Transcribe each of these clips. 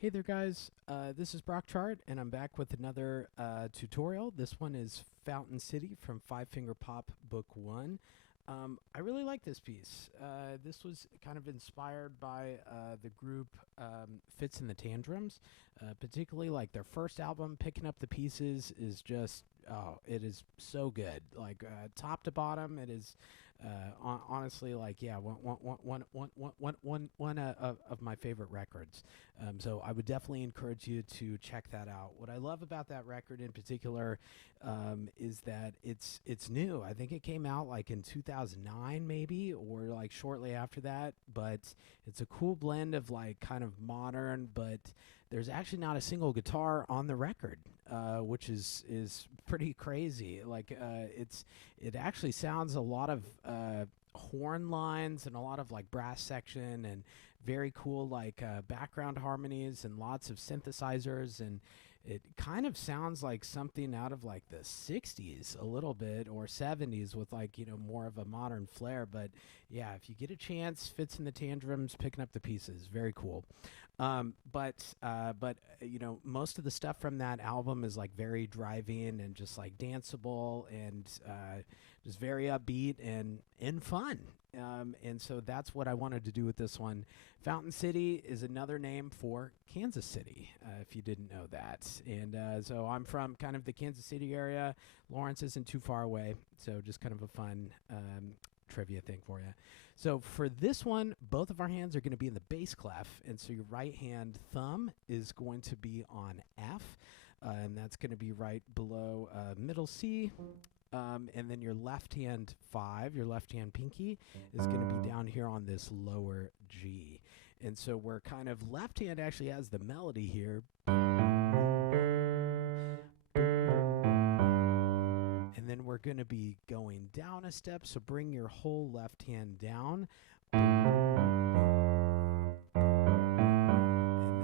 Hey there guys, this is Brock Chart and I'm back with another tutorial. This one is Fountain City from Five Finger Pop Book 1. I really like this piece. This was kind of inspired by the group Fits and the Tantrums, particularly like their first album. Picking Up the Pieces is just, oh, it is so good. Like top to bottom, it is honestly like, yeah, one of my favorite records. So I would definitely encourage you to check that out. What I love about that record in particular is that it's new. I think it came out like in 2009 maybe, or like shortly after that, but it's a cool blend of like kind of modern, but there's actually not a single guitar on the record, which is pretty crazy. Like it actually sounds a lot of horn lines and a lot of like brass section and very cool like background harmonies and lots of synthesizers, and it kind of sounds like something out of like the 60s a little bit, or 70s, with like, you know, more of a modern flair. But yeah, if you get a chance, Fits in the Tantrums, Picking Up the Pieces, very cool. But you know, most of the stuff from that album is like very driving and just like danceable and just very upbeat and fun. And so that's what I wanted to do with this one. Fountain City is another name for Kansas City, if you didn't know that. And so I'm from kind of the Kansas City area. Lawrence isn't too far away, so just kind of a fun trivia thing for you. So for this one, both of our hands are going to be in the bass clef, and so your right hand thumb is going to be on F, and that's going to be right below middle C. And then your left hand 5, your left hand pinky, is going to be down here on this lower G. And so we're kind of, left hand actually has the melody here. And then we're going to be going down a step, so bring your whole left hand down. And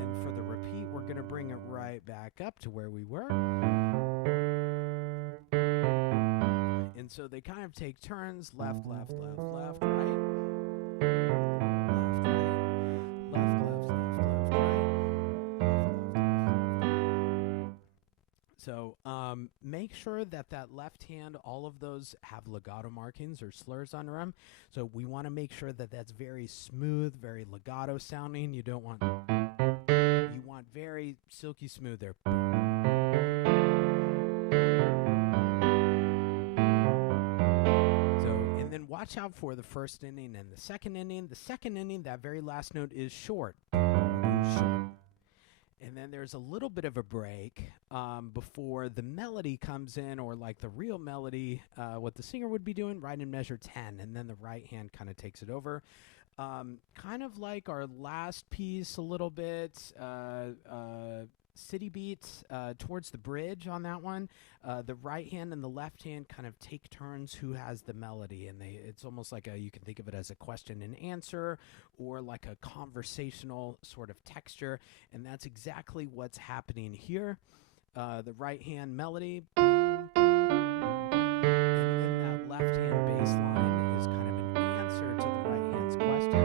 then for the repeat, we're going to bring it right back up to where we were. And so they kind of take turns, left, left, left, left, right. Left, right. Left, left, left, left, right. Left, left, left, left. So make sure that that left hand, all of those have legato markings or slurs under them. So we want to make sure that that's very smooth, very legato sounding. You don't want, you want very silky smooth there. And then watch out for the first ending and the second ending. The second ending, that very last note is short. Short. And then there's a little bit of a break before the melody comes in, or like the real melody, what the singer would be doing, right in measure 10. And then the right hand kind of takes it over. Kind of like our last piece a little bit. City beat towards the bridge on that one. The right hand and the left hand kind of take turns who has the melody, and it's almost like you can think of it as a question and answer, or like a conversational sort of texture, and that's exactly what's happening here. The right hand melody, and then that left hand bass line is kind of an answer to the right hand's question.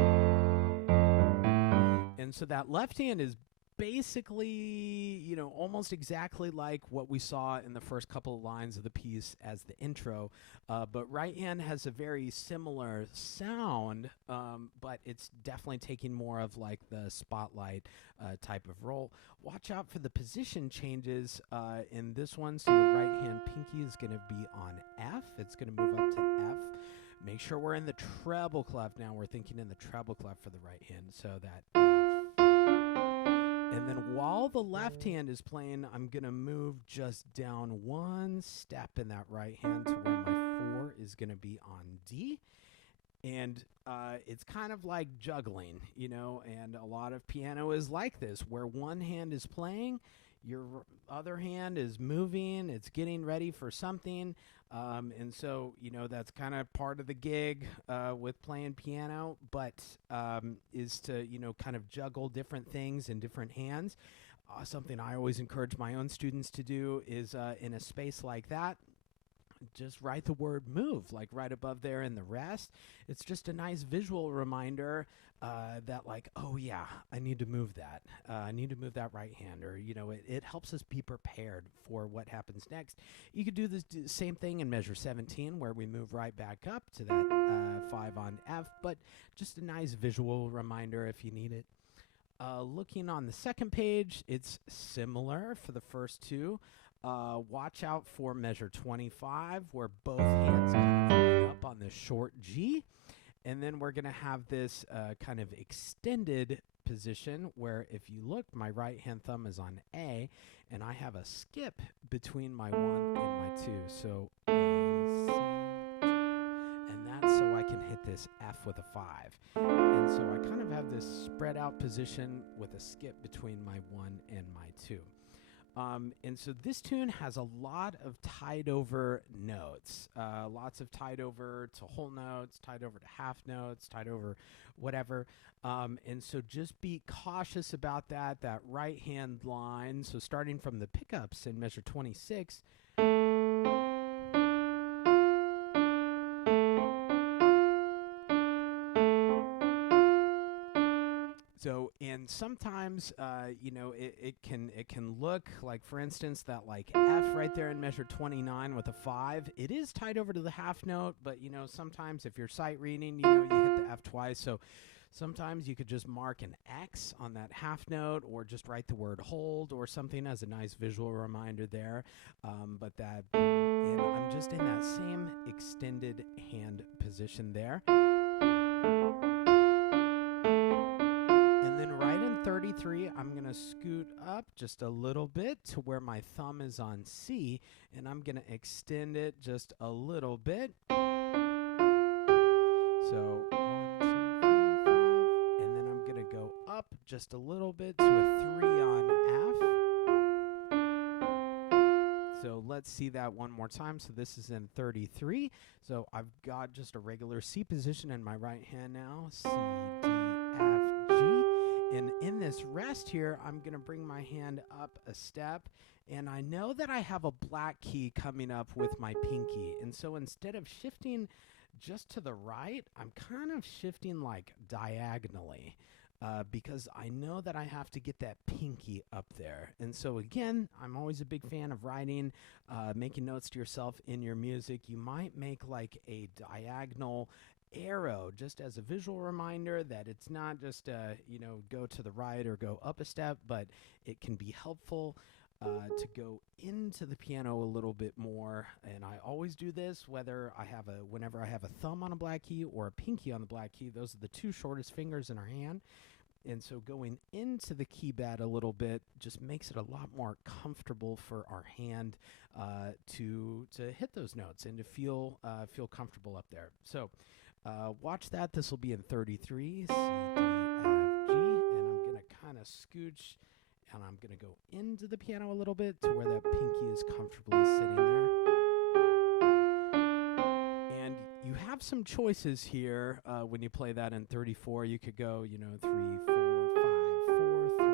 And so that left hand is basically, you know, almost exactly like what we saw in the first couple of lines of the piece as the intro, but right hand has a very similar sound, but it's definitely taking more of like the spotlight type of role. Watch out for the position changes in this one. So your right hand pinky is going to be on F. It's going to move up to F. Make sure we're in the treble clef now. We're thinking in the treble clef for the right hand, so that and then while the left hand is playing, I'm going to move just down one step in that right hand to where my 4 is going to be on D. And it's kind of like juggling, you know, and a lot of piano is like this, where one hand is playing, your other hand is moving, it's getting ready for something. And so, you know, that's kind of part of the gig with playing piano, but is to, you know, kind of juggle different things in different hands. Something I always encourage my own students to do is in a space like that, just write the word move, like right above there in the rest. It's just a nice visual reminder that, like, oh yeah, I need to move that. I need to move that right hand, or, it helps us be prepared for what happens next. You could do the same thing in measure 17, where we move right back up to that 5 on F, but just a nice visual reminder if you need it. Looking on the second page, it's similar for the first two. Watch out for measure 25, where both hands kind of line up on the short G. And then we're going to have this kind of extended position where, if you look, my right hand thumb is on A, and I have a skip between my 1 and my 2. So A, C, and that's so I can hit this F with a 5. And so I kind of have this spread out position with a skip between my 1 and my 2. And so this tune has a lot of tied over notes, lots of tied over to whole notes, tied over to half notes, tied over whatever. And so just be cautious about that right hand line. So starting from the pickups in measure 26, and sometimes, it can look like, for instance, that like F right there in measure 29 with a 5. It is tied over to the half note, but sometimes if you're sight reading, you hit the F twice. So sometimes you could just mark an X on that half note, or just write the word hold or something as a nice visual reminder there. And I'm just in that same extended hand position there. 33, I'm going to scoot up just a little bit to where my thumb is on C, and I'm going to extend it just a little bit. So 1, 2, 3, 5, and then I'm going to go up just a little bit to a 3 on F. So let's see that one more time. So this is in 33. So I've got just a regular C position in my right hand now. C, D, F, G. And in this rest here, I'm going to bring my hand up a step, and I know that I have a black key coming up with my pinky. And so instead of shifting just to the right, I'm kind of shifting like diagonally, because I know that I have to get that pinky up there. And so again, I'm always a big fan of writing, making notes to yourself in your music. You might make like a diagonal arrow just as a visual reminder that it's not just go to the right or go up a step, but it can be helpful to go into the piano a little bit more. And I always do this whenever I have a thumb on a black key or a pinky on the black key. Those are the two shortest fingers in our hand. And so going into the key bed a little bit just makes it a lot more comfortable for our hand to hit those notes and to feel comfortable up there. So watch that. This will be in 33, C, D, F, G, and I'm going to kind of scooch, and I'm going to go into the piano a little bit to where that pinky is comfortably sitting there. And you have some choices here when you play that in 34. You could go, 3, 4, 5, 4, 3,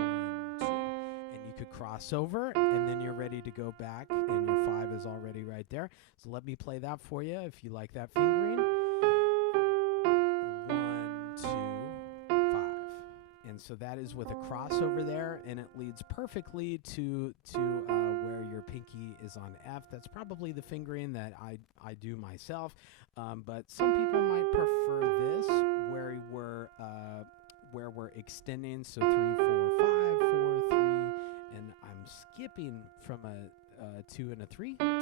1, 2, and you could cross over, and then you're ready to go back, and your 5 is already right there. So let me play that for you if you like that fingering. 1, 2, 5. And so that is with a crossover there, and it leads perfectly to where your pinky is on F. That's probably the fingering that I do myself, but some people might prefer this, where we're extending. So 3, 4, 5, 4, 3, and I'm skipping from a 2 and a 3, 2, 1,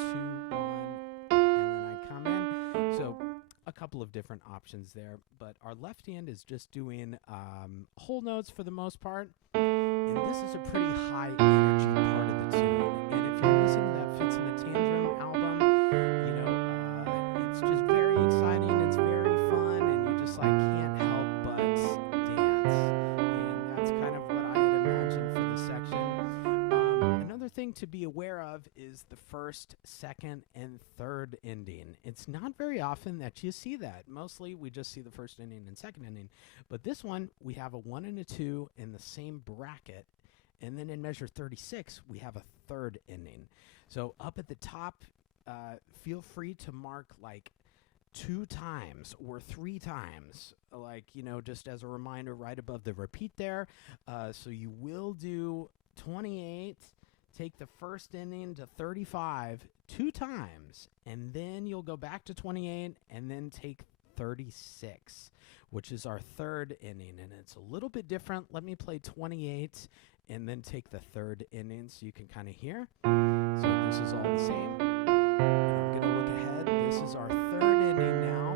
and then I come in. So a couple of different options there, but our left hand is just doing whole notes for the most part, and this is a pretty high energy part of the tune. And if you're listening to that Fits in the Tantrum album, it's just very exciting, it's very fun, and you just like can't help but dance. And that's kind of what I had imagined for the section. Another thing to be aware of is the first, second, and third ending. It's not very often that you see that. Mostly we just see the first ending and second ending. But this one, we have a 1 and a 2 in the same bracket. And then in measure 36, we have a third ending. So up at the top, feel free to mark like 2 times or 3 times, like, just as a reminder, right above the repeat there. So you will do 28, take the first inning to 35 2 times, and then you'll go back to 28 and then take 36, which is our third inning. And it's a little bit different. Let me play 28 and then take the third inning so you can kind of hear. So this is all the same. And I'm going to look ahead. This is our third inning now.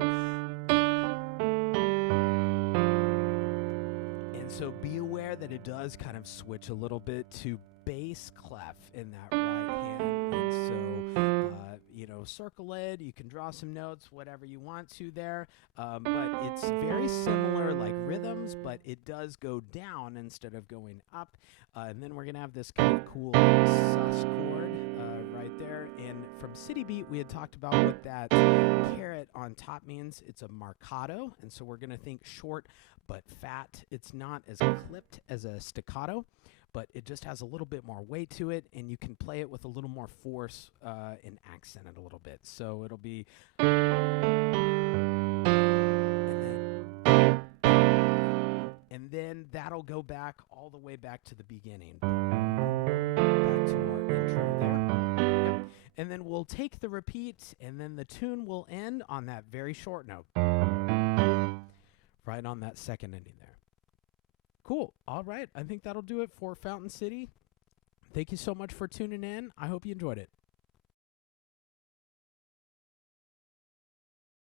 And so be aware that it does kind of switch a little bit to bass clef in that right hand. And so, circle it. You can draw some notes, whatever you want to there. But it's very similar, like rhythms, but it does go down instead of going up. And then we're going to have this kind of cool sus chord right there. And from City Beat, we had talked about what that caret on top means. It's a marcato. And so we're going to think short but fat. It's not as clipped as a staccato, but it just has a little bit more weight to it, and you can play it with a little more force and accent it a little bit. So it'll be... And then that'll go back all the way back to the beginning. Back to our intro there. Yep. And then we'll take the repeat, and then the tune will end on that very short note. Right on that second ending there. Cool. All right. I think that'll do it for Fountain City. Thank you so much for tuning in. I hope you enjoyed it.